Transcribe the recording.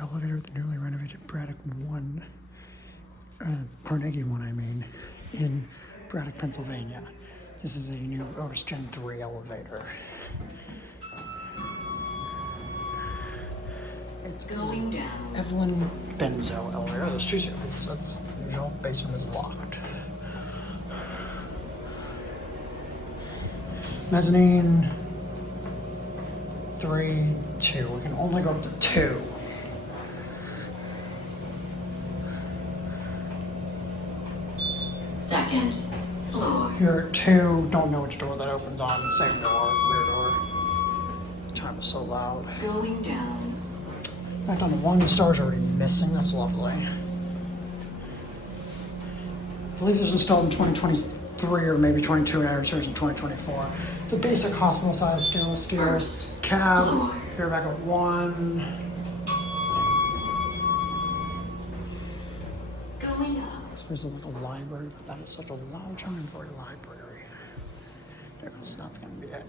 elevator at the newly renovated Braddock One, Carnegie One, I mean, in Braddock, Pennsylvania. This is a new Otis Gen3 elevator. It's Going down. Evelyn Benzo elevator. There's two series. That's usual. Basement is locked. Mezzanine 3, 2. We can only go up to 2. Second floor. Here at 2, don't know which door that opens on. Same door, rear door. Time is so loud. Going down. Back on the 1, the star's already missing. That's lovely. I believe this was installed in 2023 or maybe 22 and average service in 2024. It's a basic hospital size stainless steel First cab. floor. Here back at 1. Going up. I suppose it's like a library, but that is such a loud chime for a library. There goes, that's gonna be it.